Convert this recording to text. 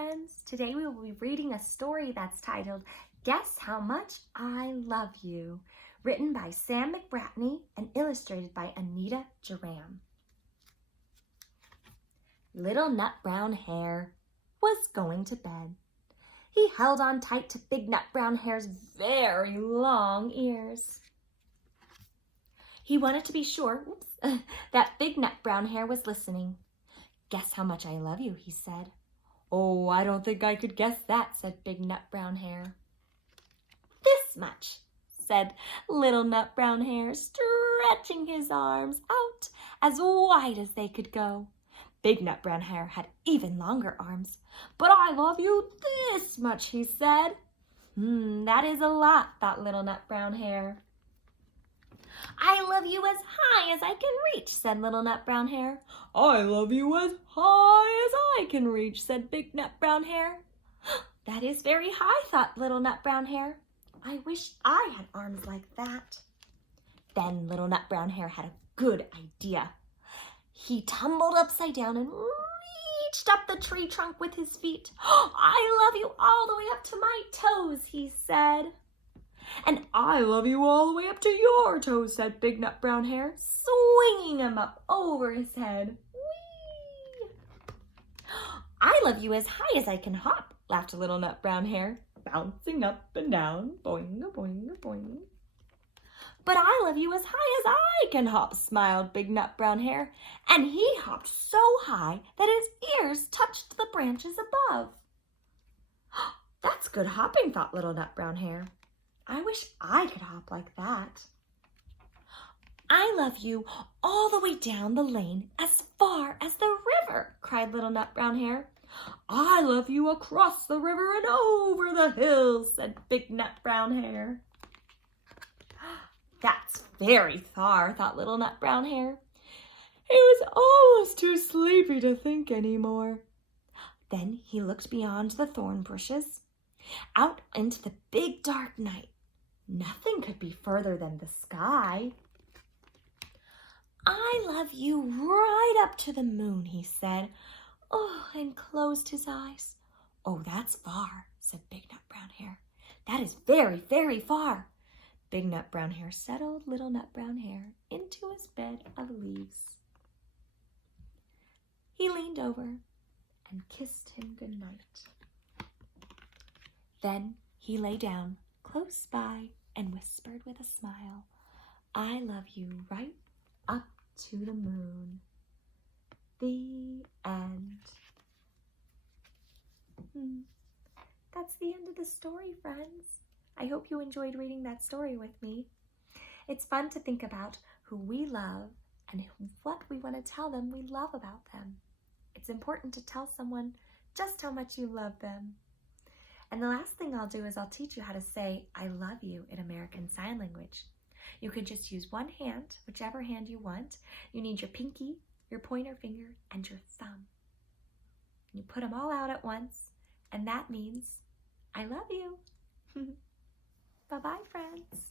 friends! Today we will be reading a story that's titled, Guess How Much I Love You, written by Sam McBratney and illustrated by Anita Jerram. Little Nut Brown Hare was going to bed. He held on tight to Big Nut Brown Hare's very long ears. He wanted to be sure that Big Nut Brown Hare was listening. Guess how much I love you, he said. Oh, I don't think I could guess that, said Big Nut Brown Hare. This much, said Little Nut Brown Hare, stretching his arms out as wide as they could go. Big Nut Brown Hare had even longer arms. But I love you this much, he said. That is a lot, thought Little Nut Brown Hare. I love you as high as I can reach, said Little Nut Brown Hare. I love you as high as I can reach, said Big Nut Brown Hare. That is very high, thought Little Nut Brown Hare. I wish I had arms like that. Then Little Nut Brown Hare had a good idea. He tumbled upside down and reached up the tree trunk with his feet. I love you all the way up to my toes, he said. And I love you all the way up to your toes, said Big Nut Brown Hare, swinging him up over his head. Whee! I love you as high as I can hop, laughed Little Nut Brown Hare, bouncing up and down, boing, boing, boing. But I love you as high as I can hop, smiled Big Nut Brown Hare, and he hopped so high that his ears touched the branches above. That's good hopping, thought Little Nut Brown Hare. I wish I could hop like that. I love you all the way down the lane as far as the river, cried Little Nut Brown Hare. I love you across the river and over the hills, said Big Nut Brown Hare. That's very far, thought Little Nut Brown Hare. He was almost too sleepy to think anymore. Then he looked beyond the thorn bushes, out into the big dark night. Nothing could be further than the sky. I love you right up to the moon, he said, and closed his eyes. Oh, that's far, said Big Nut Brown Hare. That is very, very far. Big Nut Brown Hare settled Little Nut Brown Hare into his bed of leaves. He leaned over and kissed him good night. Then he lay down close by and whispered with a smile, I love you right up to the moon. The end. That's the end of the story, friends. I hope you enjoyed reading that story with me. It's fun to think about who we love and what we want to tell them we love about them. It's important to tell someone just how much you love them. And the last thing I'll do is I'll teach you how to say, I love you in American Sign Language. You can just use one hand, whichever hand you want. You need your pinky, your pointer finger, and your thumb. You put them all out at once, and that means, I love you. Bye-bye, friends.